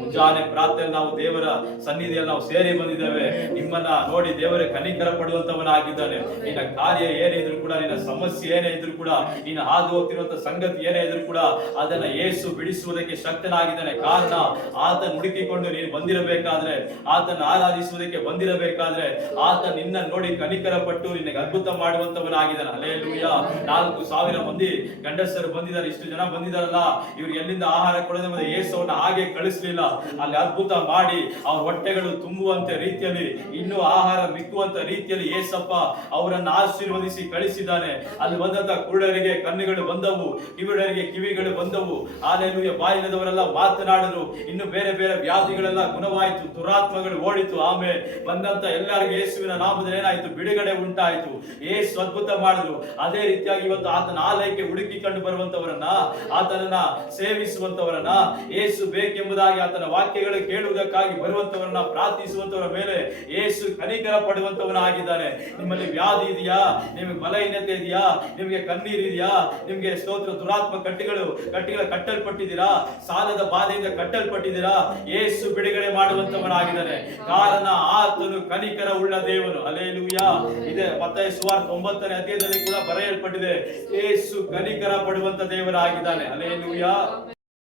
ಮುಂಜಾನೆ ಪ್ರಾರ್ಥನೆ ನಾವು ದೇವರ ಸನ್ನಿಧಿಯಲ್ಲಿ ನಾವು ಸೇರಿ ಬಂದಿದ್ದೇವೆ. ನಿಮ್ಮನ್ನ ನೋಡಿ ದೇವರೇ ಕನಿಕರ ಪಡುವಂತವನಾಗಿದ್ದಾನೆ. ನಿನ್ನ ಕಾರ್ಯ ಏನೇ ಇದ್ರು ಕೂಡ, ನಿನ್ನ ಸಮಸ್ಯೆ ಏನೇ ಇದ್ರು ಕೂಡ, ನೀನು ಹಾದು ಹೋಗ್ತಿರುವಂತ ಸಂಗತಿ ಏನೇ ಇದ್ರು ಕೂಡ ಅದನ್ನ ಯೇಸು ಬಿಡಿಸುವುದಕ್ಕೆ ಶಕ್ತನಾಗಿದ್ದಾನೆ. ಕಾರಣ ಆತನ ಹುಡುಕಿಕೊಂಡು ನೀನು ಬಂದಿರಬೇಕಾದ್ರೆ, ಆತನ ಆರಾಧಿಸುವುದಕ್ಕೆ ಬಂದಿರಬೇಕಾದ್ರೆ, ಆತ ನಿನ್ನ ನೋಡಿ ಕನಿಕರ ಪಟ್ಟು ನಿನಗೆ ಅದ್ಭುತ ಮಾಡುವಂತವನಾಗಿದ್ದಾನೆ. ಹಲ್ಲೆಲೂಯಾ. 4,000 ಮಂದಿ ಗಂಡಸರು ಬಂದಿದ್ದಾರೆ, ಇಷ್ಟು ಜನ ಬಂದಿದಾರಲ್ಲ, ಇವ್ರು ಎಲ್ಲಿಂದ ಆಹಾರ ಕೊಡೋದು ಮತ್ತೆ ಯೇಸುವನ್ನ ಹಾಗೆ ಕಳಿಸ್ಲಿಲ್ಲ. ಅಲ್ಲಿ ಅದ್ಭುತ ಮಾಡಿ ಅವ್ರ ಹೊಟ್ಟೆಗಳು ತುಂಬುವಂತ ರೀತಿಯಲ್ಲಿ, ಇನ್ನೂ ಆಹಾರ ಮಿಕ್ಕುವಂತ ರೀತಿಯಲ್ಲಿ ಯೇಸಪ್ಪ ಅವರನ್ನು ಆಶೀರ್ವದಿಸಿ ಕಳಿಸಿದ್ದಾನೆ. ಅಲ್ಲಿ ಬಂದಂತ ಕುರುಡರಿಗೆ ಕಣ್ಣುಗಳು ಬಂದವು, ಕಿವಿಡರಿಗೆ ಕಿವಿಗಳು ಬಂದವು. ಹಲ್ಲೆಲೂಯಾ. ಬಾಯಿಲ್ಲದವರೆಲ್ಲ ಮಾತನಾಡರು. ಇನ್ನು ಬೇರೆ ಬೇರೆ ವ್ಯಾಧಿಗಳೆಲ್ಲ ಗುಣವಾಯಿತು, ದುರಾತ್ಮಗಳು ಓಡಿತು. ಆಮೇಲೆ ಬಂದಂತ ಎಲ್ಲರಿಗೂ ಯೇಸುವಿನ ನಾಮದಲ್ಲಿ ಏನಾಯ್ತು? ಬಿಡುಗಡೆ ಉಂಟಾಯಿತು. ಯೇಸು ಅದ್ಭುತ ಮಾಡಿದ್ರು. ಅದೇ ರೀತಿಯಾಗಿ ಇವತ್ತು ಆತನ ಆಲಯಕ್ಕೆ ಹುಡುಕಿಕೊಂಡು ಬರುವಂತವರನ್ನ, ಆತನನ್ನ ಸೇವಿಸುವಂತವರನ್ನ, ಯೇಸು ಬೇಕೆಂಬುದಾಗಿ ಆತನ ವಾಕ್ಯಗಳು ಕೇಳುವುದಕ್ಕಾಗಿ ಬರುವಂತವರನ್ನ, ಪ್ರಾರ್ಥಿಸುವಂತವರ ಮೇಲೆ ಯೇಸು ಕನಿಕರ ಪಡುವಂತವನಾಗಿದ್ದಾನೆ. ನಿಮ್ಮಲ್ಲಿ ವ್ಯಾಧಿ ಇದೆಯಾ? ನಿಮಗೆ ಬಲಹೀನತೆ ಇದೆಯಾ? ನಿಮಗೆ ಕಣ್ಣೀರು ಇದೆಯಾ? ನಿಮಗೆ ಸ್ತೋತ್ರ ದುರಾತ್ಮ ಕಟ್ಟಿಗಳು ಕಟ್ಟಲ್ಪಟ್ಟಿದ್ದೀರಾ? ಸಾಲದ ಬಾಧೆಯಿಂದ ಕಟ್ಟಲ್ಪಟ್ಟಿದ್ದೀರಾ? ಯೇಸು ಬಿಡುಗಡೆ ಮಾಡುವಂತವನಾಗಿದ್ದಾನೆ. ಕಾರಣ ಆತನು ಕನಿಕರ ಉಳ್ಳ ದೇವನು. ಹಲ್ಲೆಲೂಯಾ. ಇದೆ ಮತ್ತಾಯ ಸುವಾರ್ತೆ 9ನೇ ಅಧ್ಯಾಯದಲ್ಲಿ ಕೂಡ ಬರೆಯಲ್ಪಟ್ಟಿದೆ, ಯೇಸು ಕನಿಕರ ಪಡುವಂತ ದೇವರಾಗಿದ್ದಾನೆ. ಹಲ್ಲೆಲೂಯಾ.